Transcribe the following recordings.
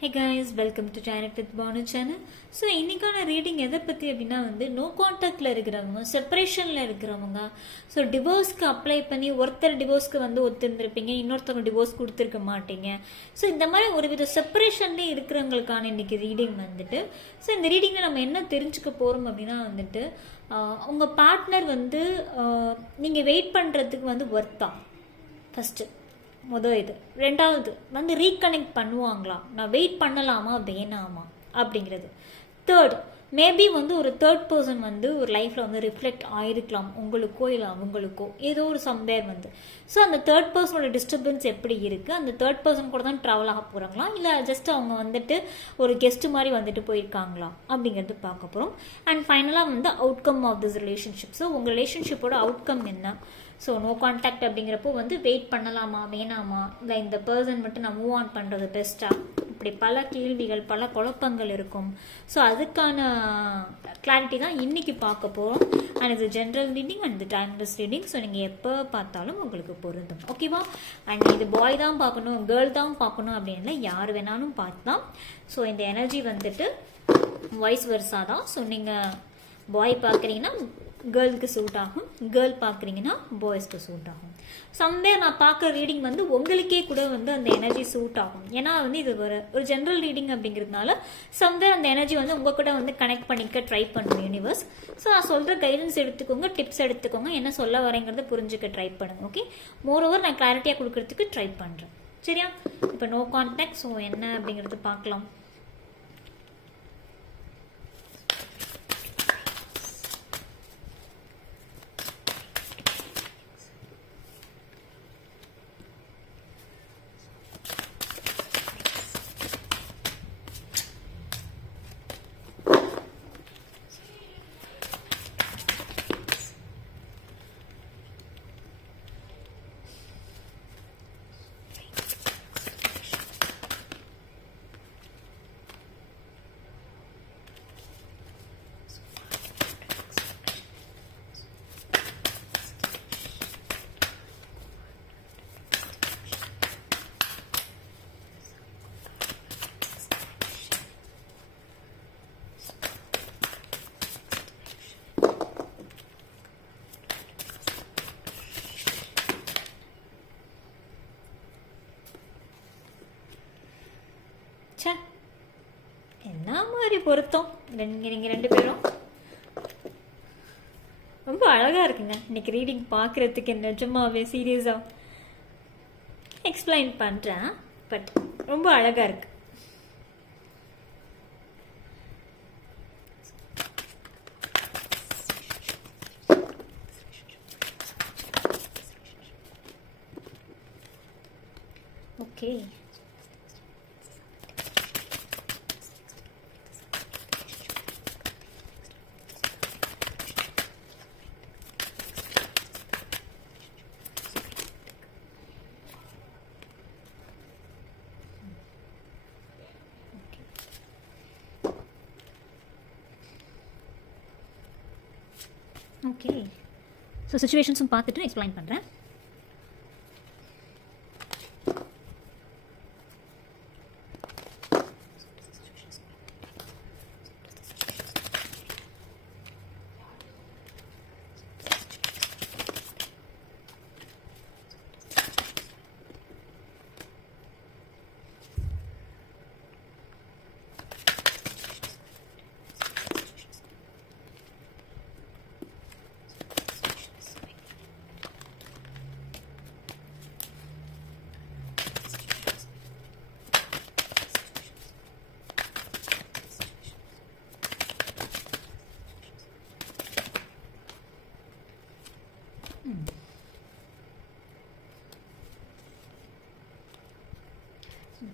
Hey guys, welcome to Direct with Bonu channel. So இன்றைக்கான reading எதை பற்றி அப்படின்னா நோ கான்டாக்டில் இருக்கிறவங்க, செப்பரேஷனில் இருக்கிறவங்க, ஸோ டிவோர்ஸ்க்கு அப்ளை பண்ணி ஒருத்தர் டிவோர்ஸ்க்கு ஒத்துருந்துருப்பீங்க, இன்னொருத்தவங்க டிவோர்ஸ் கொடுத்துருக்க மாட்டீங்க. ஸோ இந்த மாதிரி ஒரு வித செப்பரேஷன்லேயே இருக்கிறவங்களுக்கான இன்றைக்கி ரீடிங் ஸோ இந்த ரீடிங்கில் நம்ம என்ன தெரிஞ்சுக்க போகிறோம் அப்படின்னா உங்கள் பார்ட்னர் நீங்கள் வெயிட் பண்ணுறதுக்கு ஒர்த்தா ஃபஸ்ட்டு இது. ரெண்டாவது ரீகனெக்ட் பண்ணுவாங்களா, நான் வெயிட் பண்ணலாமா வேணாமா அப்படிங்கிறது. தேர்ட், மேபி ஒரு தேர்ட் பர்சன் ஒரு லைஃப்பில் ரிஃப்ளெக்ட் ஆகிருக்கலாம், உங்களுக்கோ இல்லை அவங்களுக்கோ ஏதோ ஒரு சம்வேர் ஸோ அந்த தேர்ட் பர்சனோட டிஸ்டர்பன்ஸ் எப்படி இருக்குது, அந்த தேர்ட் பர்சன் கூட தான் ட்ராவல் ஆக போகிறாங்களா, இல்லை ஜஸ்ட் அவங்க ஒரு கெஸ்ட் மாதிரி போயிருக்காங்களா அப்படிங்கிறது பார்க்க போகிறோம். அண்ட் ஃபைனலாக outcome of this relationship. So உங்கள் ரிலேஷன்ஷிப்போட அவுட்கம் என்ன? ஸோ நோ கான்டாக்ட் அப்படிங்கிறப்போ வெயிட் பண்ணலாமா வேணாமா, இல்லை இந்த பர்சன் மட்டும் நான் மூவ் ஆன் பண்ணுறது பெஸ்ட்டாக, இப்படி பல கேள்விகள் பல குழப்பங்கள் இருக்கும். ஸோ அதுக்கான கிளாரிட்டி தான் இன்றைக்கி பார்க்க போகிறோம். அண்ட் இது ஜென்ரல் ரீடிங் அண்ட் இது டைம்லெஸ் ரீடிங். ஸோ நீங்கள் எப்போ பார்த்தாலும் உங்களுக்கு பொருந்தும், ஓகேவா? அண்ட் இது பாய் தான் பார்க்கணும், கேர்ள் தான் பார்க்கணும் அப்படின்னு யார் வேணாலும் பார்க்கலாம். ஸோ இந்த எனர்ஜி வாய்ஸ் வெர்ஸா தான். ஸோ நீங்கள் பாய் பார்க்குறீங்கன்னா கேர்ளுக்கு சூட் ஆகும், கேர்ள் பார்க்குறீங்கன்னா பாய்ஸ்க்கு சூட் ஆகும். சம்வேர் நான் பார்க்குற ரீடிங் உங்களுக்கே கூட அந்த எனர்ஜி சூட் ஆகும். ஏன்னா இது ஒரு ஜென்ரல் ரீடிங் அப்படிங்கிறதுனால சம்வேர் அந்த எனர்ஜி உங்கள் கூட கனெக்ட் பண்ணிக்க ட்ரை பண்ணுங்க யூனிவர்ஸ். ஸோ நான் சொல்கிற கைடன்ஸ் எடுத்துக்கோங்க, டிப்ஸ் எடுத்துக்கோங்க, என்ன சொல்ல வரேங்கிறத புரிஞ்சுக்க ட்ரை பண்ணுங்க. ஓகே, மோரோவர் நான் கிளாரிட்டியாக கொடுக்கறதுக்கு ட்ரை பண்ணுறேன், சரியா? இப்போ நோ கான்டாக்ட், ஸோ என்ன அப்படிங்கிறது பார்க்கலாம். என்ன மாதிரி பொருத்தம் நீங்கள் ரெண்டு பேரும், ரொம்ப அழகாக இருக்குங்க இன்னைக்கு ரீடிங் பார்க்குறதுக்கு. நிஜமாவே சீரியஸாக எக்ஸ்பிளைன் பண்ணுறேன், பட் ரொம்ப அழகாக இருக்கு. Okay, okay. ஸோ சுச்சுவேஷன்ஸும் பார்த்துட்டு எக்ஸ்பிளைன் பண்ணுறேன்.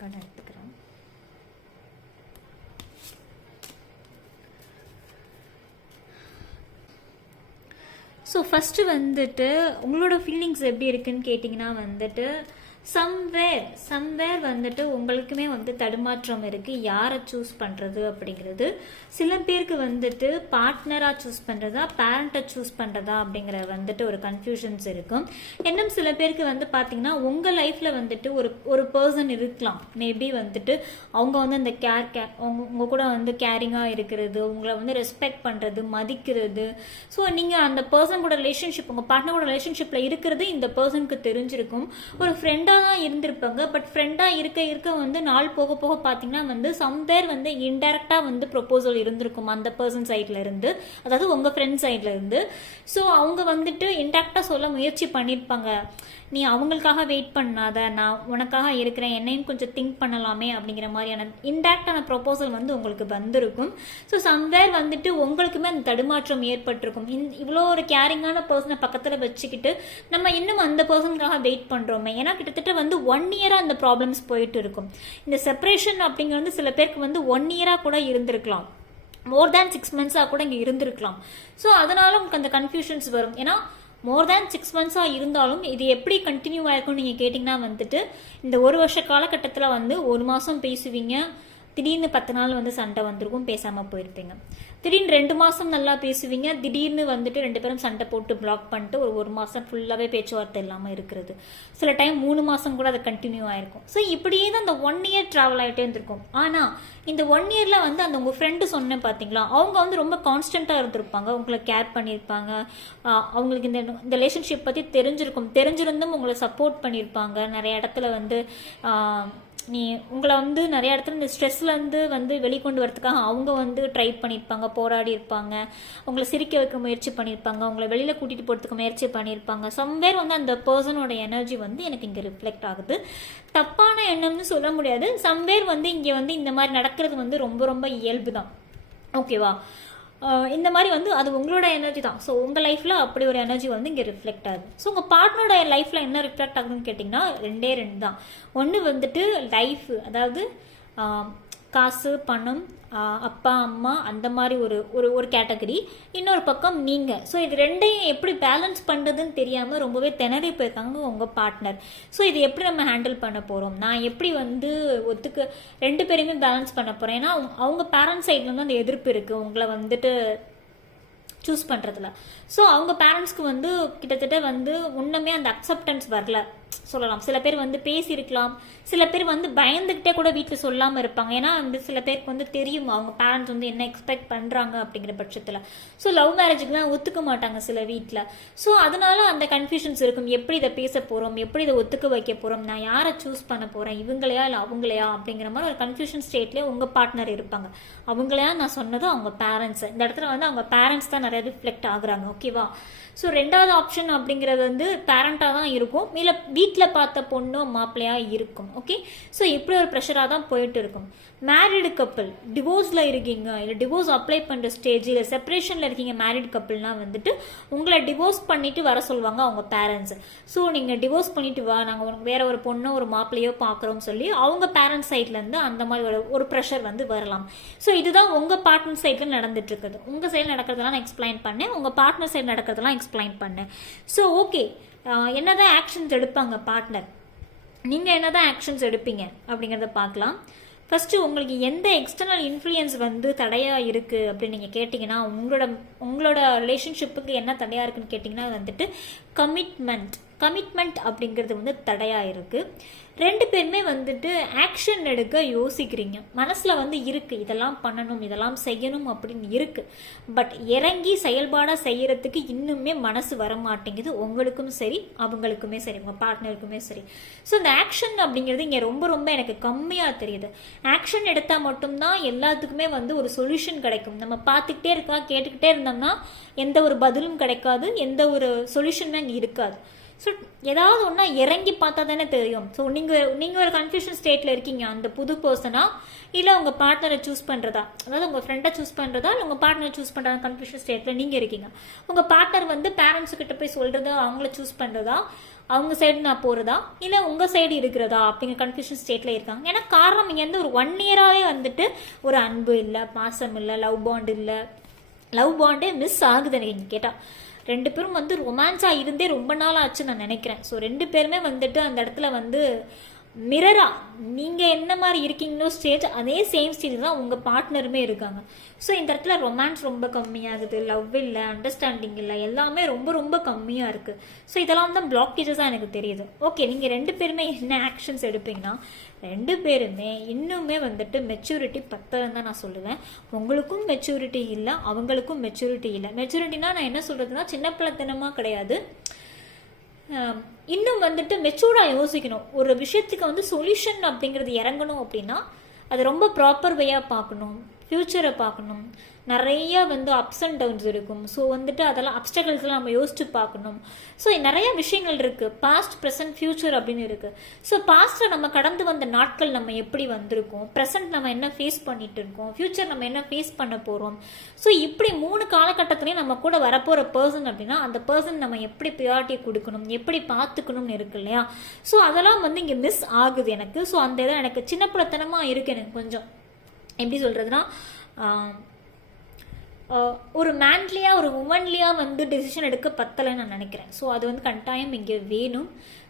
படம் எடுத்துக்கிறேன். ஸோ ஃபஸ்ட்டு உங்களோட ஃபீலிங்ஸ் எப்படி இருக்குன்னு கேட்டிங்கன்னா சம்வேர் வந்துட்டு உங்களுக்குமே வந்து தடுமாற்றம் இருக்குது, யாரை சூஸ் பண்ணுறது அப்படிங்கிறது. சில பேருக்கு வந்துட்டு பார்ட்னராக சூஸ் பண்ணுறதா பேரண்ட்டை சூஸ் பண்ணுறதா அப்படிங்கிற வந்துட்டு ஒரு கன்ஃபியூஷன்ஸ் இருக்கும். இன்னும் சில பேருக்கு வந்து பார்த்தீங்கன்னா உங்கள் லைஃப்பில் வந்துட்டு ஒரு பர்சன் இருக்கலாம், மேபி வந்துட்டு அவங்க வந்து அந்த உங்கள் கூட வந்து கேரிங்காக இருக்கிறது, உங்களை வந்து ரெஸ்பெக்ட் பண்ணுறது, மதிக்கிறது. ஸோ நீங்கள் அந்த பர்சன் கூட ரிலேஷன்ஷிப், உங்கள் பார்ட்னர் கூட ரிலேஷன்ஷிப்பில் இருக்கிறது இந்த பர்சனுக்கு தெரிஞ்சிருக்கும். ஒரு ஃப்ரெண்டாக தான் இருந்திருப்பாங்க, பட் ஃப்ரெண்டாக இருக்க வந்து நாள் போக போக பார்த்தீங்கன்னா வந்து சம்வேர் வந்து இன்டெரக்டாக வந்து ப்ரொபோசல் இருந்திருக்கும் அந்த பர்சன் சைட்ல இருந்து, அதாவது உங்கள் ஃப்ரெண்ட் சைட்ல இருந்து. ஸோ அவங்க வந்துட்டு இன்டெரக்டாக சொல்ல முயற்சி பண்ணியிருப்பாங்க, நீ அவங்களுக்காக வெயிட் பண்ணாத, நான் உனக்காக இருக்கிறேன், என்னையும் கொஞ்சம் திங்க் பண்ணலாமே அப்படிங்கிற மாதிரியான இன்டெரக்டான ப்ரொபோசல் வந்து உங்களுக்கு வந்திருக்கும். ஸோ சம்வேர் வந்துட்டு உங்களுக்குமே அந்த தடுமாற்றம் ஏற்பட்டிருக்கும். இவ்வளோ ஒரு கேரிங்கான பர்சனை பக்கத்தில் வச்சுக்கிட்டு நம்ம இன்னும் அந்த பர்சனுக்காக வெயிட் பண்ணுறோமே, ஏன்னா கிட்டத்தட்ட வந்து 1 இயராக அந்த ப்ராப்ளம்ஸ் போயிட்டு இருக்கும். இந்த செப்பரேஷன் அப்படிங்கிறது சில பேருக்கு வந்து 1 இயராக கூட இருந்திருக்கலாம், மோர் தேன் 6 மந்த்ஸாக கூட இங்கே இருந்திருக்கலாம். ஸோ அதனால உங்களுக்கு அந்த கன்ஃபியூஷன்ஸ் வரும். ஏன்னா மோர் தேன் 6 மந்த்ஸாக இருந்தாலும் இது எப்படி கண்டினியூ ஆயிருக்கும்னு நீங்கள் கேட்டிங்கன்னா வந்துட்டு இந்த 1 வருஷ காலகட்டத்தில் வந்து 1 மாதம் பேசுவீங்க, திடீர்னு 10 நாள் வந்து சண்டை வந்திருக்கும், பேசாமல் போயிருப்பீங்க. திடீர்னு 2 மாதம் நல்லா பேசுவீங்க, திடீர்னு வந்துட்டு 2 பேரும் சண்டை போட்டு பிளாக் பண்ணிட்டு ஒரு மாதம் ஃபுல்லாகவே பேச்சுவார்த்தை இல்லாமல் இருக்கிறது. சில டைம் 3 மாதம் கூட அது கண்டினியூ ஆயிருக்கும். ஸோ இப்படியே தான் அந்த 1 இயர் ட்ராவல் ஆகிட்டே இருந்திருக்கும். ஆனால் இந்த 1 இயரில் வந்து அந்த உங்கள் ஃப்ரெண்டு சொன்னேன் பார்த்தீங்களா, அவங்க வந்து ரொம்ப கான்ஸ்டண்ட்டாக இருந்திருப்பாங்க, உங்களை கேர் பண்ணியிருப்பாங்க, அவங்களுக்கு இந்த ரிலேஷன்ஷிப் பற்றி தெரிஞ்சிருந்தும் உங்களை சப்போர்ட் பண்ணியிருப்பாங்க. நிறைய இடத்துல வந்து உங்களை வந்து நிறைய இடத்துல இந்த ஸ்ட்ரெஸ்லேருந்து வந்து வெளிக்கொண்டு வரதுக்காக அவங்க வந்து ட்ரை பண்ணியிருப்பாங்க, போராடி இருப்பாங்க, உங்களை சிரிக்க வைக்க முயற்சி பண்ணியிருப்பாங்க, உங்களை வெளியில் கூட்டிகிட்டு போகிறதுக்கு முயற்சி பண்ணியிருப்பாங்க. சம்வேர் வந்து அந்த பர்சனோட எனர்ஜி வந்து எனக்கு இங்கே ரிஃப்ளெக்ட் ஆகுது. தப்பான எண்ணம்னு சொல்ல முடியாது, சம்வேர் வந்து இங்கே வந்து இந்த மாதிரி நடக்கிறது வந்து ரொம்ப ரொம்ப இயல்பு தான், ஓகேவா. இந்த மாதிரி வந்து அது உங்களோட எனர்ஜி தான். ஸோ உங்கள் லைஃப்பில் அப்படி ஒரு எனர்ஜி வந்து இங்கே ரிஃப்ளெக்ட் ஆகுது. ஸோ உங்கள் பார்ட்னரோட லைஃப்பில் என்ன ரிஃப்ளெக்ட் ஆகுதுன்னு கேட்டிங்கன்னா 2 தான். ஒன்று வந்துட்டு லைஃப், அதாவது காசு, பணம், அப்பா அம்மா, அந்த மாதிரி ஒரு கேட்டகரி. இன்னொரு பக்கம் நீங்கள். ஸோ இது 2ஐயும் எப்படி பேலன்ஸ் பண்ணுறதுன்னு தெரியாமல் ரொம்பவே திணறி போயிருக்காங்க உங்கள் பார்ட்னர். ஸோ இது எப்படி நம்ம ஹேண்டில் பண்ண போகிறோம், நான் எப்படி வந்து 2 பேரையுமே பேலன்ஸ் பண்ண போகிறேன். ஏன்னா அவங்க பேரண்ட்ஸ் சைட்ல வந்து அந்த எதிர்ப்பு இருக்குது உங்களை வந்துட்டு சூஸ் பண்ணுறதுல. ஸோ அவங்க பேரண்ட்ஸ்க்கு வந்து கிட்டத்தட்ட வந்து இன்னுமே அந்த அக்செப்டன்ஸ் வரல சொல்லலாம். சில பேர் வந்து பேசியிருக்கலாம், சில பேர் வந்து பயந்துக்கிட்டே கூட வீட்டில் சொல்லாமல் இருப்பாங்க. ஏன்னா வந்து சில பேருக்கு வந்து தெரியும் அவங்க பேரண்ட்ஸ் வந்து என்ன எக்ஸ்பெக்ட் பண்ணுறாங்க அப்படிங்கிற பட்சத்தில். ஸோ லவ் மேரேஜுக்குலாம் ஒத்துக்க மாட்டாங்க சில வீட்டில். ஸோ அதனால அந்த கன்ஃபியூஷன்ஸ் இருக்கும், எப்படி இதை பேச போகிறோம், எப்படி இதை ஒத்துக்க வைக்க போகிறோம், நான் யாரை சூஸ் பண்ண போகிறேன், இவங்களையா இல்லை அவங்களையா அப்படிங்கிற மாதிரி ஒரு கன்ஃபியூஷன் ஸ்டேட்லேயே உங்கள் பார்ட்னர் இருப்பாங்க. அவங்களையா நான் சொன்னது அவங்க பேரண்ட்ஸ். இந்த இடத்துல வந்து அவங்க பேரண்ட்ஸ் தான் நிறைய ரிஃப்ளெக்ட் ஆகுறாங்க, ஓகேவா. ஸோ 2வது ஆப்ஷன் அப்படிங்கிறது வந்து பேரண்டாக தான் இருக்கும், இல்லை வீட்டில் பார்த்த பொண்ணோ மாப்பிள்ளையாக இருக்கும், ஓகே. ஸோ இப்படி ஒரு ப்ரெஷராக தான் போயிட்டு இருக்கும். மேரிடு கப்பிள் டிவோர்ஸில் இருக்கீங்க, இல்லை டிவோர்ஸ் அப்ளை பண்ணுற ஸ்டேஜ், இல்லை செப்பரேஷனில் இருக்கீங்க மேரிட் கப்பிள்னால் வந்துட்டு உங்களை டிவோர்ஸ் பண்ணிட்டு வர சொல்லுவாங்க அவங்க பேரண்ட்ஸ். ஸோ நீங்கள் டிவோர்ஸ் பண்ணிட்டு வா, நாங்கள் உனக்கு வேற ஒரு பொண்ணோ ஒரு மாப்பிள்ளையோ பார்க்குறோம்னு சொல்லி அவங்க பேரண்ட்ஸ் சைட்லேருந்து அந்த மாதிரி ஒரு ப்ரெஷர் வந்து வரலாம். ஸோ இதுதான் உங்கள் பார்ட்னர் சைடில் நடந்துட்டு இருக்குது. உங்கள் சைடில் நடக்கிறதெல்லாம் நான் எக்ஸ்பிளைன் பண்ணேன், உங்கள் பார்ட்னர் சைடு நடக்கிறதெல்லாம் எக்ஸ்பிளைன் பண்ணேன். ஸோ ஓகே, என்னதான் ஆக்ஷன்ஸ் எடுப்பாங்க பார்ட்னர், நீங்கள் என்னதான் ஆக்ஷன்ஸ் எடுப்பீங்க அப்படிங்கிறத பார்க்கலாம். ஃபஸ்ட்டு உங்களுக்கு எந்த எக்ஸ்டர்னல் இன்ஃப்ளூயன்ஸ் வந்து தடையாக இருக்குது அப்படின்னு நீங்கள் கேட்டிங்கன்னா, உங்களோட ரிலேஷன்ஷிப்புக்கு என்ன தடையாக இருக்குன்னு கேட்டிங்கன்னா வந்துட்டு கமிட்மெண்ட் அப்படிங்கிறது வந்து தடையாக இருக்குது. 2 பேருமே வந்துட்டு ஆக்ஷன் எடுக்க யோசிக்கிறீங்க, மனசில் வந்து இருக்குது இதெல்லாம் பண்ணணும் இதெல்லாம் செய்யணும் அப்படின்னு இருக்குது, பட் இறங்கி செயல்பாடாக செய்யறதுக்கு இன்னுமே மனசு வர மாட்டேங்குது, உங்களுக்கும் சரி அவங்களுக்குமே சரி உங்கள் பார்ட்னருக்குமே சரி. ஸோ இந்த ஆக்ஷன் அப்படிங்கிறது இங்கே ரொம்ப ரொம்ப எனக்கு கம்மியாக தெரியுது. ஆக்ஷன் எடுத்தால் மட்டும்தான் எல்லாத்துக்குமே வந்து ஒரு சொல்யூஷன் கிடைக்கும். நம்ம பார்த்துக்கிட்டே கேட்டுக்கிட்டே இருந்தோம்னா எந்த ஒரு பதிலும் கிடைக்காது, எந்த ஒரு சொல்யூஷனுமே அங்கே இருக்காது. ஸோ ஏதாவது ஒன்றா இறங்கி பார்த்தா தானே தெரியும். ஸோ நீங்கள் ஒரு கன்ஃபியூஷன் ஸ்டேட்டில் இருக்கீங்க, அந்த புது பர்சனா இல்லை உங்கள் பார்ட்னரை சூஸ் பண்ணுறதா, அதாவது உங்கள் ஃப்ரெண்டை சூஸ் பண்ணுறதா இல்லை உங்கள் பார்ட்னரை சூஸ் பண்ணுறதா கன்ஃபியூஷன் ஸ்டேட்டில் நீங்கள் இருக்கீங்க. உங்கள் பார்ட்னர் வந்து பேரண்ட்ஸுக்கிட்ட போய் சொல்கிறதா, அவங்கள சூஸ் பண்ணுறதா, அவங்க சைடு நான் போகிறதா இல்லை உங்கள் சைடு இருக்கிறதா அப்படிங்கிற கன்ஃபியூஷன் ஸ்டேட்டில் இருக்காங்க. ஏன்னா காரணம் இங்கே வந்து ஒரு 1 இயராகவே வந்துட்டு ஒரு அன்பு இல்லை, பாசம் இல்லை, லவ் பாண்ட் இல்லை, லவ் பாண்டே மிஸ் ஆகுது எனக்கு கேட்டால். 2 பேரும் வந்து ரொமான்ஸாக இருந்தே ரொம்ப நாள் ஆச்சு நான் நினைக்கிறேன். ஸோ 2 பேருமே வந்துட்டு அந்த இடத்துல வந்து மிரரா நீங்கள் என்ன மாதிரி இருக்கீங்களோ ஸ்டேஜ், அதே சேம் ஸ்டேஜ் தான் உங்கள் பார்ட்னருமே இருக்காங்க. ஸோ இந்த இடத்துல ரொமான்ஸ் ரொம்ப கம்மியாகுது, லவ் இல்லை, அண்டர்ஸ்டாண்டிங் இல்லை, எல்லாமே ரொம்ப ரொம்ப கம்மியாக இருக்குது. ஸோ இதெல்லாம் தான் பிளாக்கேஜஸாக எனக்கு தெரியுது. ஓகே, நீங்கள் 2 பேருமே என்ன ஆக்ஷன்ஸ் எடுப்பீங்கன்னா, 2 பேருமே இன்னுமே வந்துட்டு மெச்சூரிட்டி பத்தலன்னு தான் நான் சொல்லுவேன். உங்களுக்கும் மெச்சூரிட்டி இல்லை, அவங்களுக்கும் மெச்சூரிட்டி இல்லை. மெச்சூரிட்டினா நான் என்ன சொல்கிறதுனா, சின்ன பிள்ளைத்தனமாக கிடையாது, இன்னும் வந்துட்டு மெச்சூர்டாக யோசிக்கணும். ஒரு விஷயத்துக்கு வந்து சொல்யூஷன் அப்படிங்கிறது இறங்கணும் அப்படின்னா அது ரொம்ப ப்ராப்பர் வேயாக பார்க்கணும், ஃப்யூச்சரை பார்க்கணும். நிறைய வந்து அப்ஸ் அண்ட் டவுன்ஸ் இருக்கும். ஸோ வந்துட்டு அதெல்லாம் அப்டக்கிள்ஸ்லாம் நம்ம யோசிச்சு பார்க்கணும். ஸோ நிறைய விஷயங்கள் இருக்குது, பாஸ்ட் ப்ரெசன்ட் ஃப்யூச்சர் அப்படின்னு இருக்குது. ஸோ பாஸ்ட்டில் நம்ம கடந்து வந்த நாட்கள் நம்ம எப்படி வந்திருக்கோம், ப்ரெசன்ட் நம்ம என்ன ஃபேஸ் பண்ணிட்டு இருக்கோம், ஃப்யூச்சர் நம்ம என்ன ஃபேஸ் பண்ண போகிறோம். ஸோ இப்படி 3 காலகட்டத்துலேயும் நம்ம கூட வரப்போகிற பர்சன் அப்படின்னா அந்த பர்சன் நம்ம எப்படி ப்ரியாரிட்டி கொடுக்கணும், எப்படி பார்த்துக்கணும்னு இருக்கு இல்லையா. ஸோ அதெல்லாம் வந்து இங்கே மிஸ் ஆகுது எனக்கு. ஸோ அந்த இதை எனக்கு சின்ன பிள்ளைத்தனமாக இருக்குது. எனக்கு கொஞ்சம் எப்படி சொல்கிறதுனா, ஒரு மேன்லியாக ஒரு உமன்லியாக வந்து டெசிஷன் எடுக்க பத்தலைன்னு நான் நினைக்கிறேன். ஸோ அது வந்து கட்டாயம் இங்கே வேணும்.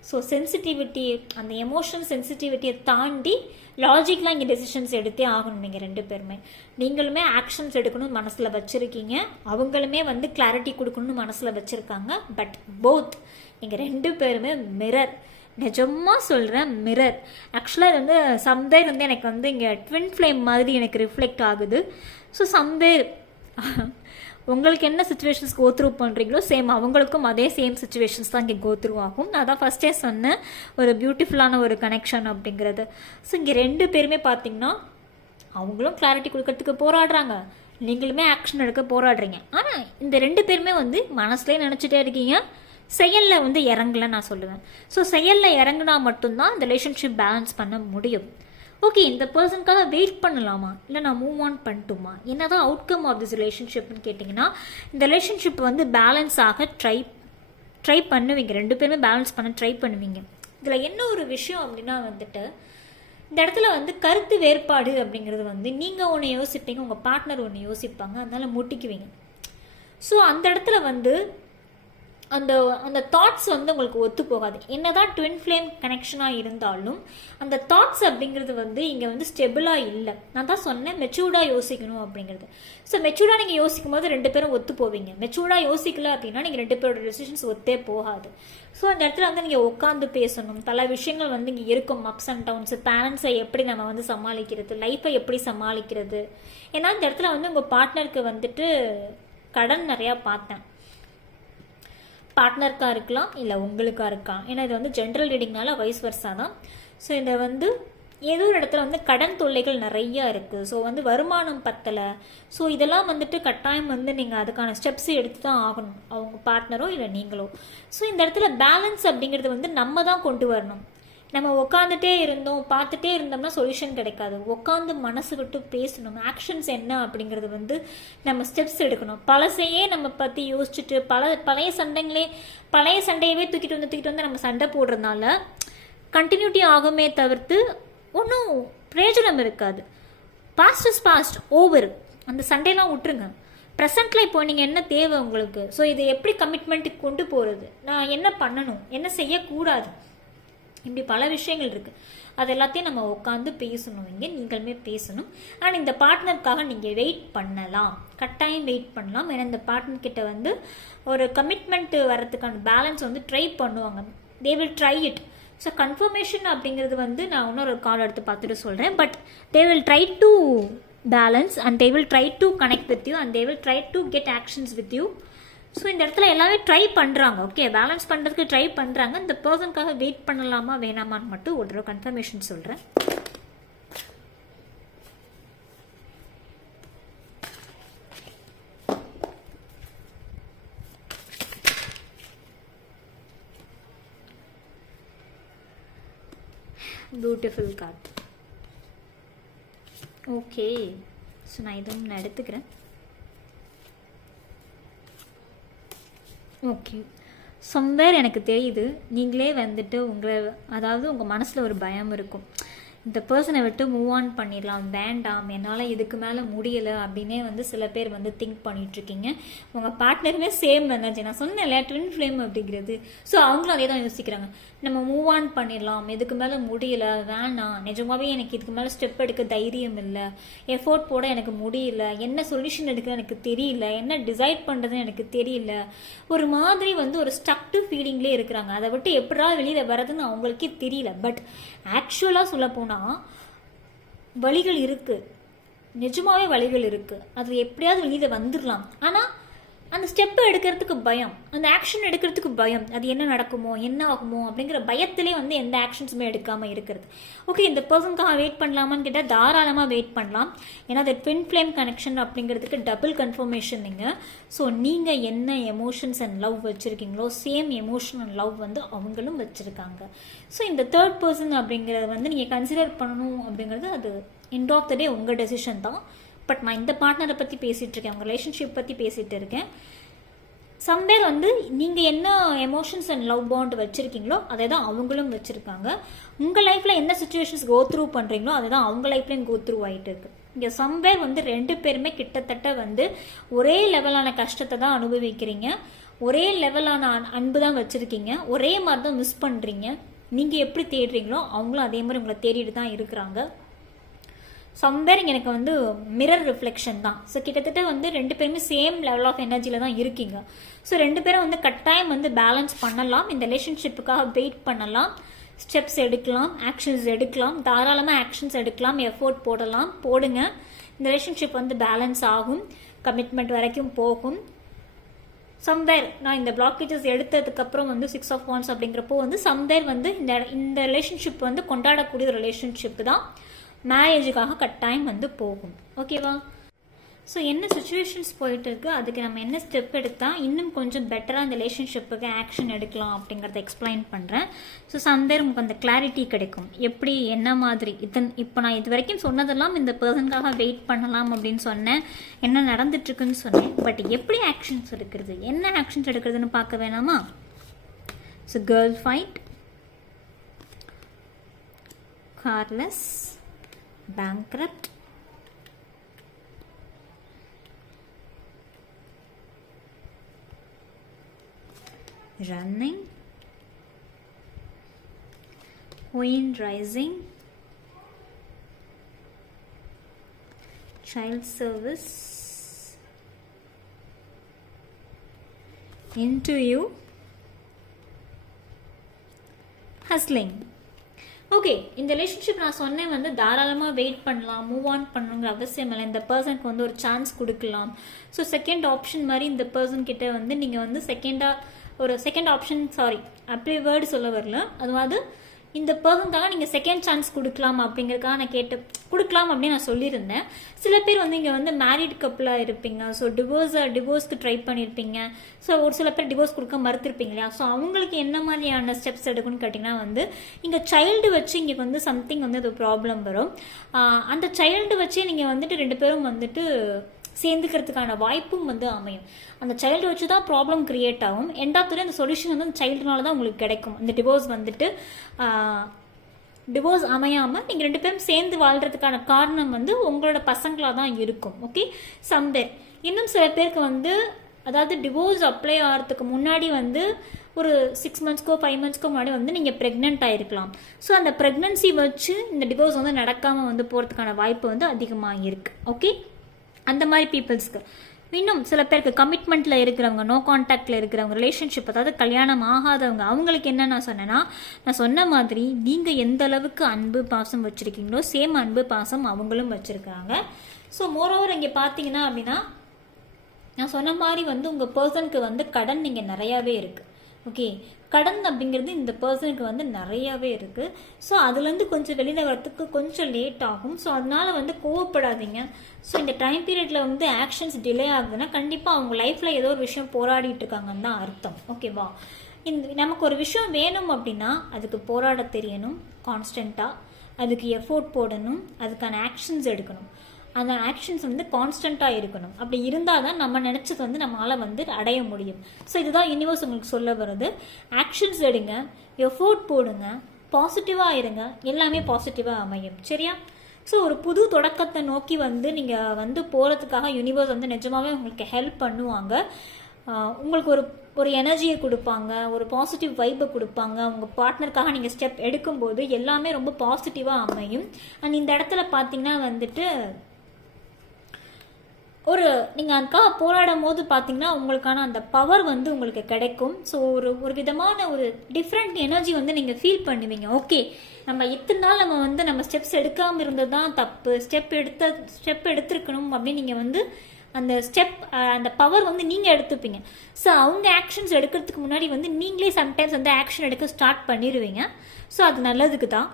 ஸோ சென்சிட்டிவிட்டி, அந்த எமோஷனல் சென்சிட்டிவிட்டியை தாண்டி லாஜிக்லாம் இங்கே டெசிஷன்ஸ் எடுத்தே ஆகணும். நீங்கள் 2 பேருமே, நீங்களுமே ஆக்ஷன்ஸ் எடுக்கணும்னு மனசில் வச்சுருக்கீங்க, அவங்களுமே வந்து கிளாரிட்டி கொடுக்கணும்னு மனசில் வச்சுருக்காங்க. பட் போத் நீங்கள் 2 பேருமே மிரர், நிஜமாக சொல்கிறேன் மிரர். ஆக்சுவலாக இது வந்து சம்வேர் வந்து எனக்கு வந்து இங்கே ட்வின் ஃப்ளேம் மாதிரி எனக்கு ரிஃப்ளெக்ட் ஆகுது. ஸோ சம்வேர் உங்களுக்கு என்ன சுச்சுவேஷன்ஸ் கோத்ரூ பண்ணுறீங்களோ சேம் அவங்களுக்கும் அதே சேம் சுச்சுவேஷன்ஸ் தான் இங்கே கோத்ரூ ஆகும். நான் தான் ஃபஸ்ட்டே சொன்னேன் ஒரு பியூட்டிஃபுல்லான ஒரு கனெக்ஷன் அப்படிங்கிறது. ஸோ இங்கே 2 பேருமே பார்த்தீங்கன்னா அவங்களும் கிளாரிட்டி கொடுக்கறதுக்கு போராடுறாங்க, நீங்களுமே ஆக்ஷன் எடுக்க போராடுறீங்க. ஆனால் இந்த 2 பேருமே வந்து மனசுலேயே நினச்சிட்டே இருக்கீங்க, செயலில் வந்து இறங்கல நான் சொல்லுவேன். ஸோ செயலில் இறங்கினா மட்டும்தான் இந்த ரிலேஷன்ஷிப் பேலன்ஸ் பண்ண முடியும். ஓகே, இந்த பர்சனுக்காக வெயிட் பண்ணலாமா, இல்லை நான் மூவ் ஆன் பண்ணிட்டுமா, என்ன தான் அவுட்கம் ஆஃப் திஸ் ரிலேஷன்ஷிப்னு கேட்டிங்கன்னா, இந்த ரிலேஷன்ஷிப் வந்து பேலன்ஸ் ஆக ட்ரை பண்ணுவீங்க. 2 பேருமே பேலன்ஸ் பண்ண ட்ரை பண்ணுவீங்க. இதில் என்ன ஒரு விஷயம் அப்படின்னா வந்துட்டு, இந்த இடத்துல வந்து கருத்து வேறுபாடு அப்படிங்கிறது வந்து நீங்கள் ஒன்று யோசிப்பீங்க, உங்கள் பார்ட்னர் ஒன்று யோசிப்பாங்க, அதனால முட்டிக்குவீங்க. ஸோ அந்த இடத்துல வந்து அந்த தாட்ஸ் வந்து உங்களுக்கு ஒத்து போகாது. என்னதான் ட்வின் ஃப்ளேம் கனெக்ஷனாக இருந்தாலும் அந்த தாட்ஸ் அப்படிங்கிறது வந்து இங்கே வந்து ஸ்டெபிளாக இல்லை. நான் தான் சொன்னேன் மெச்சூர்டாக யோசிக்கணும் அப்படிங்கிறது. ஸோ மெச்சூர்டாக நீங்கள் யோசிக்கும் போது 2 பேரும் ஒத்து போவீங்க. மெச்சூர்டாக யோசிக்கல அப்படின்னா நீங்கள் 2 பேரோட டெசிஷன்ஸ் ஒத்தே போகாது. ஸோ அந்த இடத்துல வந்து நீங்கள் உட்காந்து பேசணும். பல விஷயங்கள் வந்து இங்கே இருக்கும், அப்ஸ் அண்ட் டவுன்ஸ், பேரண்ட்ஸை எப்படி நம்ம வந்து சமாளிக்கிறது, லைஃப்பை எப்படி சமாளிக்கிறது. ஏன்னா இந்த இடத்துல வந்து உங்கள் பார்ட்னருக்கு வந்துட்டு கடன் நிறையா பார்த்தேன், பார்ட்னருக்காக இருக்கலாம் இல்லை உங்களுக்காக இருக்கலாம். ஏன்னா இது வந்து ஜென்ரல் ரீடிங்னால வைஸ் வர்ஸா தான். ஸோ இதை வந்து ஏதோ ஒரு இடத்துல வந்து கடன் தொல்லைகள் நிறையா இருக்குது. ஸோ வந்து வருமானம் பத்தலை. ஸோ இதெல்லாம் வந்துட்டு கட்டாயம் வந்து நீங்கள் அதுக்கான ஸ்டெப்ஸ் எடுத்து தான் ஆகணும், அவங்க பார்ட்னரோ இல்லை நீங்களோ. ஸோ இந்த இடத்துல பேலன்ஸ் அப்படிங்கிறது வந்து நம்ம தான் கொண்டு வரணும். நம்ம உட்காந்துட்டே இருந்தோம் பார்த்துட்டே இருந்தோம்னா சொல்யூஷன் கிடைக்காது. உட்காந்து மனசு விட்டு பேசணும், ஆக்ஷன்ஸ் என்ன அப்படிங்கிறது வந்து நம்ம ஸ்டெப்ஸ் எடுக்கணும். பழசையே நம்ம பற்றி யோசிச்சுட்டு பழைய சண்டையவே தூக்கிட்டு வந்து நம்ம சண்டை போடுறதுனால கண்டினியூட்டி ஆகுமே தவிர்த்து ஒன்றும் பிரயோஜனம் இருக்காது. Past is past, over. அந்த சண்டையெல்லாம் விட்டுருங்க. ப்ரெசண்ட்டில் இப்போ நீங்கள் என்ன தேவை உங்களுக்கு, ஸோ இதை எப்படி கமிட்மெண்ட்டுக்கு கொண்டு போகிறது, நான் என்ன பண்ணணும், என்ன செய்யக்கூடாது, இப்படி பல விஷயங்கள் இருக்குது. அது எல்லாத்தையும் நம்ம உட்காந்து பேசணும். இங்கே நீங்களுமே பேசணும். ஆனால் இந்த பார்ட்னருக்காக நீங்கள் வெயிட் பண்ணலாம், கட்டாயம் வெயிட் பண்ணலாம். ஏன்னா இந்த பார்ட்னர்கிட்ட வந்து ஒரு கமிட்மெண்ட் வரதுக்கான பேலன்ஸ் வந்து ட்ரை பண்ணுவாங்க. They will try it. So confirmation அப்படிங்கிறது வந்து நான் இன்னொரு கால் எடுத்து பார்த்துட்டு சொல்கிறேன். But they will try to balance and they will try to connect with you and they will try to get actions with you. So இந்த இடத்துல எல்லாமே ட்ரை பண்ணுறாங்க. ஓகே, பேலன்ஸ் பண்ணுறதுக்கு ட்ரை பண்ணுறாங்க. இந்த பர்சனுக்காக வெயிட் பண்ணலாமா வேணாமான்னு மட்டும் ஒரு கன்ஃபர்மேஷன் சொல்கிறேன். Beautiful card. ஓகே, ஸோ நான் இதுவும் நான் எடுத்துக்கிறேன். ஓகே, சம்வேர் எனக்கு தெரியுது நீங்களே வந்துட்டு அதாவது உங்கள் மனசில் ஒரு பயம் இருக்கும். இந்த பர்சனை விட்டு மூவ் ஆன் பண்ணிடலாம், வேண்டாம், என்னால் இதுக்கு மேலே முடியலை அப்படின்னே வந்து சில பேர் வந்து திங்க் பண்ணிகிட்ருக்கீங்க. உங்கள் பார்ட்னருமே சேம் எனர்ஜி, நான் சொன்னேன் இல்லையா ட்வின் ஃப்ளேம் அப்படிங்கிறது. ஸோ அவங்களும் அதே தான் யோசிக்கிறாங்க, நம்ம மூவ் ஆன் பண்ணிடலாம், இதுக்கு மேலே முடியல, வேணாம், நிஜமாவே எனக்கு இதுக்கு மேலே ஸ்டெப் எடுக்க தைரியம் இல்லை, எஃபோர்ட் போட எனக்கு முடியல, என்ன சொல்யூஷன் எடுக்க எனக்கு தெரியல, என்ன டிசைட் பண்ணுறதுன்னு எனக்கு தெரியல, ஒரு மாதிரி வந்து ஒரு ஸ்டக்டு ஃபீலிங்லேயே இருக்கிறாங்க. அதை விட்டு எப்படா வெளியில் வர்றதுன்னு அவங்களுக்கே தெரியல. பட் ஆக்சுவலாக சொல்ல போனால் வழிகள் இருக்கு, நிஜமாவே வழிகள் இருக்கு, அது எப்படியாவது வெளியில் வந்துடலாம். ஆனால் அந்த ஸ்டெப்பை எடுக்கிறதுக்கு பயம், அந்த ஆக்ஷன் எடுக்கிறதுக்கு பயம், அது என்ன நடக்குமோ என்ன ஆகுமோ அப்படிங்கிற பயத்திலே வந்து எந்த ஆக்ஷன்ஸுமே எடுக்காமல் இருக்கிறது. ஓகே, இந்த பர்சனுக்காக வெயிட் பண்ணலாமான்னு கேட்டால் தாராளமாக வெயிட் பண்ணலாம். ஏன்னா அது ட்வின் ஃப்ளேம் கனெக்ஷன் அப்படிங்கிறதுக்கு டபுள் கன்ஃபர்மேஷன் நீங்கள். ஸோ நீங்கள் என்ன எமோஷன்ஸ் அண்ட் லவ் வச்சுருக்கீங்களோ சேம் எமோஷன் அண்ட் லவ் வந்து அவங்களும் வச்சுருக்காங்க. ஸோ இந்த தேர்ட் பர்சன் அப்படிங்கிறத வந்து நீங்கள் கன்சிடர் பண்ணணும் அப்படிங்கிறது அது எண்ட் ஆஃப் த டே உங்கள் டெசிஷன் தான். பட் நான் இந்த பார்ட்னரை பற்றி பேசிகிட்டு இருக்கேன், உங்கள் ரிலேஷன்ஷிப் பற்றி பேசிகிட்டு இருக்கேன். சம்வேர் வந்து நீங்கள் என்ன எமோஷன்ஸ் அண்ட் லவ் பாண்ட் வச்சுருக்கீங்களோ அதை தான் அவங்களும் வச்சுருக்காங்க. உங்கள் லைஃப்பில் என்ன சுச்சுவேஷன்ஸ் கோ த்ரூ பண்ணுறீங்களோ அதை தான் அவங்க லைஃப்லேயும் கோ த்ரூ ஆகிட்டு இருக்கு. இங்கே சம்வேர் வந்து ரெண்டு பேருமே கிட்டத்தட்ட வந்து ஒரே லெவலான கஷ்டத்தை தான் அனுபவிக்கிறீங்க, ஒரே லெவலான அன்பு தான் வச்சுருக்கீங்க, ஒரே மாதிரி தான் மிஸ் பண்ணுறீங்க. நீங்கள் எப்படி தேடுறீங்களோ அவங்களும் அதே மாதிரி உங்களை தேடிட்டு தான் இருக்கிறாங்க. சம்வேர் எனக்கு வந்து மிரர் ரிஃப்ளெக்ஷன் தான். ஸோ கிட்டத்தட்ட வந்து ரெண்டு பேருமே சேம் லெவல் ஆஃப் எனர்ஜியில் தான் இருக்கீங்க. ஸோ ரெண்டு பேரும் வந்து கட்டாயம் வந்து பேலன்ஸ் பண்ணலாம், இந்த ரிலேஷன்ஷிப்புக்காக வெயிட் பண்ணலாம், ஸ்டெப்ஸ் எடுக்கலாம், ஆக்ஷன்ஸ் எடுக்கலாம், தாராளமாக ஆக்ஷன்ஸ் எடுக்கலாம், எஃபோர்ட் போடலாம், போடுங்க. இந்த ரிலேஷன்ஷிப் வந்து பேலன்ஸ் ஆகும், கமிட்மெண்ட் வரைக்கும் போகும். சம்வேர் நான் இந்த பிளாக்கேஜஸ் எடுத்ததுக்கப்புறம் வந்து 6 of Wands அப்படிங்கிறப்போ வந்து சம்வேர் வந்து இந்த ரிலேஷன்ஷிப் வந்து கொண்டாடக்கூடிய ஒரு ரிலேஷன்ஷிப் தான், மேரேஜுக்காக கட்டாயம் வந்து போகும். ஓகேவா? ஸோ என்ன சுச்சுவேஷன்ஸ் போயிட்டு இருக்கு, அதுக்கு நம்ம என்ன ஸ்டெப் எடுத்தால் இன்னும் கொஞ்சம் பெட்டராக அந்த ரிலேஷன்ஷிப்புக்கு ஆக்ஷன் எடுக்கலாம் அப்படிங்கிறத எக்ஸ்பிளைன் பண்ணுறேன். ஸோ சம்வேர் உங்களுக்கு அந்த கிளாரிட்டி கிடைக்கும், எப்படி என்ன மாதிரி இப்போ நான் இது வரைக்கும் சொன்னதெல்லாம் இந்த பர்சனுக்காக வெயிட் பண்ணலாம் அப்படின்னு சொன்னேன், என்ன நடந்துட்டுருக்குன்னு சொன்னேன். பட் எப்படி ஆக்ஷன்ஸ் எடுக்கிறது, என்ன ஆக்ஷன்ஸ் எடுக்கிறதுன்னு பார்க்க வேணாமா? So girl fight, careless, bankrupt, running, queen rising, child service, into you, hustling. Okay, இந்த ரிலேஷன்ஷிப் நான் சொன்னேன் வந்து தாராளமாக வெயிட் பண்ணலாம், மூவ் ஆன் பண்ணணுங்கிற அவசியம் இல்லை, இந்த பர்சனுக்கு வந்து ஒரு சான்ஸ் கொடுக்கலாம். ஸோ செகண்ட் ஆப்ஷன் மாதிரி இந்த பர்சன் கிட்ட வந்து நீங்கள் வந்து செகண்ட் ஆப்ஷன் அப்படி வேர்டு சொல்ல வரல, அதாவது இந்த பர்சனுக்காக நீங்கள் செகண்ட் சான்ஸ் கொடுக்கலாம் அப்படிங்கிறதுக்காக நான் கொடுக்கலாம் அப்படின்னு நான் சொல்லியிருந்தேன். சில பேர் வந்து இங்கே வந்து மேரிட் கப்புளாக இருப்பீங்க, ஸோ டிவோர்ஸ்க்கு ட்ரை பண்ணியிருப்பீங்க, ஸோ ஒரு சில பேர் டிவோர்ஸ் கொடுக்க மறுத்திருப்பீங்க இல்லையா? ஸோ அவங்களுக்கு என்ன மாதிரியான ஸ்டெப்ஸ் எடுக்கணும்னு கேட்டிங்கன்னா வந்து இங்கே சைல்டு வச்சு இங்கே வந்து சம்திங் வந்து அது ப்ராப்ளம் வரும். அந்த சைல்டு வச்சே நீங்கள் வந்துட்டு ரெண்டு பேரும் வந்துட்டு சேர்ந்துக்கிறதுக்கான வாய்ப்பும் வந்து அமையும். அந்த சைல்டு வச்சு தான் ப்ராப்ளம் கிரியேட் ஆகும். எண்ட் ஆஃப் த டே அந்த சொல்யூஷன் வந்து அந்த சைல்டுனால தான் உங்களுக்கு கிடைக்கும். அந்த டிவோர்ஸ் அமையாமல் நீங்கள் ரெண்டு பேரும் சேர்ந்து வாழ்கிறதுக்கான காரணம் வந்து உங்களோட பசங்களாக தான் இருக்கும். ஓகே, சம்வேர் இன்னும் சில பேருக்கு வந்து அதாவது டிவோர்ஸ் அப்ளை ஆகிறதுக்கு முன்னாடி வந்து ஒரு 6 monthsக்கோ 5 monthsக்கோ முன்னாடி வந்து நீங்கள் ப்ரெக்னென்ட் ஆகிருக்கலாம். ஸோ அந்த ப்ரெக்னன்சி வச்சு இந்த டிவோர்ஸ் வந்து நடக்காமல் வந்து போகிறதுக்கான வாய்ப்பு வந்து அதிகமாக இருக்குது. ஓகே, அந்த மாதிரி பீப்புள்ஸ்க்கு. இன்னும் சில பேருக்கு கமிட்மெண்ட்டில் இருக்கிறவங்க, நோ கான்டாக்டில் இருக்கிறவங்க, ரிலேஷன்ஷிப் அதாவது கல்யாணம் ஆகாதவங்க, அவங்களுக்கு என்ன நான் சொன்னேன்னா, நான் சொன்ன மாதிரி நீங்கள் எந்த அளவுக்கு அன்பு பாசம் வச்சுருக்கீங்களோ சேம் அன்பு பாசம் அவங்களும் வச்சுருக்காங்க. ஸோ மோரோவர் இங்கே பார்த்தீங்கன்னா அப்படின்னா நான் சொன்ன மாதிரி வந்து உங்கள் பர்சனுக்கு வந்து கடன் நீங்கள் நிறையாவே இருக்குது. ஓகே, கடன் அப்படிங்கிறது இந்த பர்சனுக்கு வந்து நிறையாவே இருக்குது. ஸோ அதுலேருந்து கொஞ்சம் வெளியில் வரத்துக்கு கொஞ்சம் லேட் ஆகும். ஸோ அதனால் வந்து கோவப்படாதீங்க. ஸோ இந்த டைம் பீரியடில் வந்து ஆக்ஷன்ஸ் டிலே ஆகுதுன்னா கண்டிப்பாக அவங்க லைஃப்பில் ஏதோ ஒரு விஷயம் போராடிட்டு இருக்காங்கன்னு தான் அர்த்தம். ஓகேவா? நமக்கு ஒரு விஷயம் வேணும் அப்படின்னா அதுக்கு போராட தெரியணும், கான்ஸ்டண்ட்டாக அதுக்கு எஃபோர்ட் போடணும், அதுக்கான ஆக்ஷன்ஸ் எடுக்கணும். அந்த ஆக்ஷன்ஸ் வந்து கான்ஸ்டண்ட்டாக இருக்கணும். அப்படி இருந்தால் தான் நம்ம நினச்சது வந்து நம்மளால் வந்து அடைய முடியும். ஸோ இதுதான் யூனிவர்ஸ் உங்களுக்கு சொல்ல வருது. ஆக்ஷன்ஸ் எடுங்க, எஃபோர்ட் போடுங்க, பாசிட்டிவாக இருங்க, எல்லாமே பாசிட்டிவாக அமையும். சரியா? ஸோ ஒரு புது தொடக்கத்தை நோக்கி வந்து நீங்கள் வந்து போகிறதுக்காக யூனிவர்ஸ் வந்து நிஜமாகவே உங்களுக்கு ஹெல்ப் பண்ணுவாங்க. உங்களுக்கு ஒரு எனர்ஜியை கொடுப்பாங்க, ஒரு பாசிட்டிவ் வைப்பை கொடுப்பாங்க. உங்கள் பார்ட்னருக்காக நீங்கள் ஸ்டெப் எடுக்கும்போது எல்லாமே ரொம்ப பாசிட்டிவாக அமையும். அண்ட் இந்த இடத்துல பார்த்தீங்கன்னா வந்துட்டு நீங்கள் அதுக்காக போராடும் போது பார்த்தீங்கன்னா உங்களுக்கான அந்த பவர் வந்து உங்களுக்கு கிடைக்கும். ஸோ ஒரு விதமான ஒரு டிஃப்ரெண்ட் எனர்ஜி வந்து நீங்கள் ஃபீல் பண்ணுவீங்க. ஓகே, நம்ம இத்தனை நாள் நம்ம ஸ்டெப்ஸ் எடுக்காமல் இருந்தது தான் தப்பு, ஸ்டெப் எடுத்திருக்கணும் அப்படின்னு நீங்கள் வந்து அந்த பவர் வந்து நீங்கள் எடுத்துப்பீங்க. ஸோ அவங்க ஆக்ஷன்ஸ் எடுக்கிறதுக்கு முன்னாடி வந்து நீங்களே சம்டைம்ஸ் வந்து ஆக்ஷன் எடுக்க ஸ்டார்ட் பண்ணிடுவீங்க. ஸோ அது நல்லதுக்கு தான்.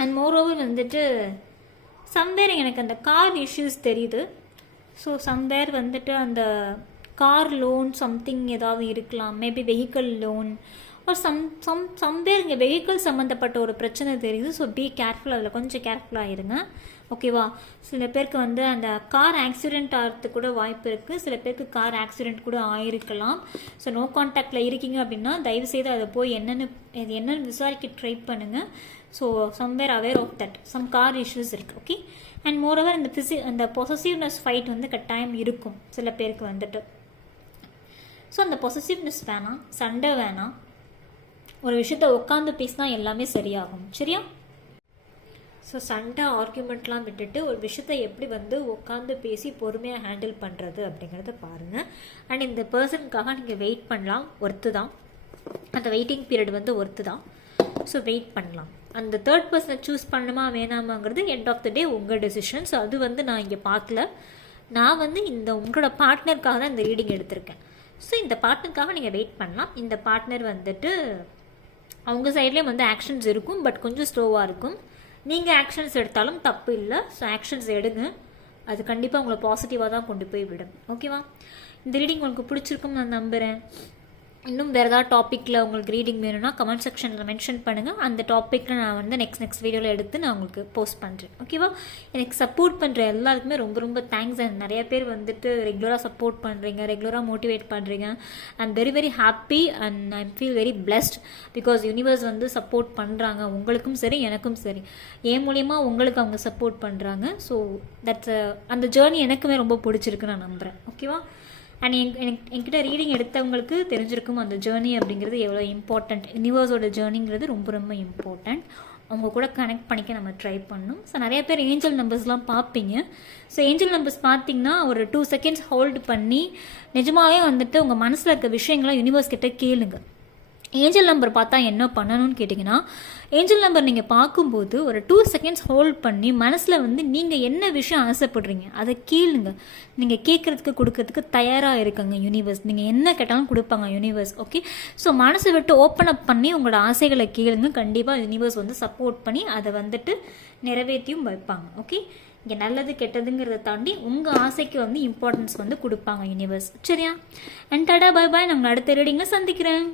அண்ட் மோரோவர் வந்துட்டு சம்வேர் எனக்கு அந்த கார் இஷ்யூஸ் தெரியுது. ஸோ சம்வேர் வந்துட்டு அந்த கார் லோன் சம்திங் ஏதாவது இருக்கலாம், மேபி வெஹிக்கிள் லோன் ஒரு சம்வேர் இங்கே வெஹிக்கிள் சம்மந்தப்பட்ட ஒரு பிரச்சனை தெரியுது. ஸோ பி கேர்ஃபுல், அதில் கொஞ்சம் கேர்ஃபுல்லாக இருங்க. ஓகேவா? சில பேருக்கு வந்து அந்த கார் ஆக்சிடெண்ட் ஆகிறதுக்கு கூட வாய்ப்பு இருக்குது. சில பேருக்கு கார் ஆக்சிடெண்ட் கூட ஆயிருக்கலாம். ஸோ நோ கான்டாக்டில் இருக்கீங்க அப்படின்னா தயவுசெய்து அதை போய் என்னென்னு விசாரிக்க ட்ரை பண்ணுங்கள். So somewhere aware of that some car issues இருக்குது. ஓகே. அண்ட் மோரோவர் அந்த பொசசிவ்னஸ் ஃபைட் வந்து கட்டாயம் இருக்கும் சில பேருக்கு வந்துட்டு. ஸோ அந்த பொசசிவ்னஸ் வேணாம், சண்டை வேணாம். ஒரு விஷயத்த உட்காந்து பேசினா எல்லாமே சரியாகும். சரியா? ஸோ சண்டை ஆர்கியூமெண்ட்லாம் விட்டுட்டு ஒரு விஷயத்தை எப்படி வந்து உட்காந்து பேசி பொறுமையாக ஹேண்டில் பண்ணுறது அப்படிங்கிறத பாருங்கள். அண்ட் இந்த பர்சனுக்காக நீங்கள் வெயிட் பண்ணலாம், ஒர்த்து தான். அந்த வெயிட்டிங் பீரியட் வந்து ஒர்த்து தான். ஸோ வெயிட் பண்ணலாம். அந்த தேர்ட் பர்சனை சூஸ் பண்ணணுமா வேணாமாங்கிறது எண்ட் ஆஃப் த டே உங்கள் டெசிஷன். ஸோ அது வந்து நான் இங்கே பார்க்கல. நான் வந்து உங்களோட பார்ட்னருக்காக தான் இந்த ரீடிங் எடுத்திருக்கேன். ஸோ இந்த பார்ட்னருக்காக நீங்கள் வெயிட் பண்ணலாம். இந்த பார்ட்னர் வந்துட்டு அவங்க சைட்லேயும் வந்து ஆக்ஷன்ஸ் இருக்கும், பட் கொஞ்சம் ஸ்லோவாக இருக்கும். நீங்கள் ஆக்ஷன்ஸ் எடுத்தாலும் தப்பு இல்லை. ஸோ ஆக்ஷன்ஸ் எடுங்க, அது கண்டிப்பாக உங்களை பாசிட்டிவாக தான் கொண்டு போய் விடும். ஓகேவா? இந்த ரீடிங் உங்களுக்கு பிடிச்சிருக்கும் நான் நம்புகிறேன். இன்னும் வேறு ஏதாவது டாப்பிக்கில் உங்களுக்கு ரீடிங் வேணும்னா கமெண்ட் செக்ஷனில் மென்ஷன் பண்ணுங்கள். அந்த டாப்பிக்கில் நான் வந்து நெக்ஸ்ட் வீடியோவில் எடுத்து நான் உங்களுக்கு போஸ்ட் பண்ணுறேன். ஓகேவா? எனக்கு சப்போர்ட் பண்ணுற எல்லாருக்குமே ரொம்ப ரொம்ப தேங்க்ஸ். அண்ட் நிறைய பேர் வந்துட்டு ரெகுலராக சப்போர்ட் பண்ணுறீங்க, ரெகுலராக மோட்டிவேட் பண்ணுறீங்க. I am very very happy and I feel very blessed because universe வந்து சப்போர்ட் பண்ணுறாங்க. உங்களுக்கும் சரி எனக்கும் சரி, என் மூலிமா உங்களுக்கு அவங்க சப்போர்ட் பண்ணுறாங்க. ஸோ தட்ஸ் அந்த ஜேர்னி எனக்குமே ரொம்ப பிடிச்சிருக்கு நான் நம்புகிறேன். ஓகேவா? அண்ட் என்கிட்ட ரீடிங் எடுத்தவங்களுக்கு தெரிஞ்சிருக்கும் அந்த ஜேர்னி அப்படிங்கிறது எவ்வளோ இம்பார்ட்டண்ட். யூனிவர்ஸோட ஜேர்னிங்கிறது ரொம்ப ரொம்ப இம்பார்ட்டண்ட். அவங்க கூட கனெக்ட் பண்ணிக்க நம்ம ட்ரை பண்ணணும். ஸோ நிறைய பேர் ஏஞ்சல் நம்பர்ஸ்லாம் பார்ப்பீங்க. ஸோ ஏஞ்சல் நம்பர்ஸ் பார்த்தீங்கன்னா ஒரு 2 செகண்ட்ஸ் ஹோல்டு பண்ணி நிஜமாகவே வந்துட்டு உங்கள் மனசில் இருக்க விஷயங்களை யூனிவர்ஸ் கிட்ட கேளுங்க. ஏஞ்சல் நம்பர் பார்த்தா என்ன பண்ணணும்னு கேட்டிங்கன்னா, ஏஞ்சல் நம்பர் நீங்கள் பார்க்கும்போது ஒரு 2 செகண்ட்ஸ் ஹோல்ட் பண்ணி மனசில் வந்து நீங்கள் என்ன விஷயம் ஆசைப்படுறீங்க அதை கேளுங்க. நீங்கள் கேட்குறதுக்கு கொடுக்கறதுக்கு தயாராக இருக்காங்க யூனிவர்ஸ். நீங்கள் என்ன கேட்டாலும் கொடுப்பாங்க யூனிவர்ஸ். ஓகே. ஸோ மனசை விட்டு ஓப்பன் அப் பண்ணி உங்களோட ஆசைகளை கேளுங்க. கண்டிப்பாக யூனிவர்ஸ் வந்து சப்போர்ட் பண்ணி அதை வந்துட்டு நிறைவேற்றியும் வைப்பாங்க. ஓகே. இங்கே நல்லது கெட்டதுங்கிறத தாண்டி உங்கள் ஆசைக்கு வந்து இம்பார்ட்டன்ஸ் வந்து கொடுப்பாங்க யூனிவர்ஸ். சரியா? And Tata, bye bye. நம்ம அடுத்த ரீடிங்கில் சந்திக்கிறேன்.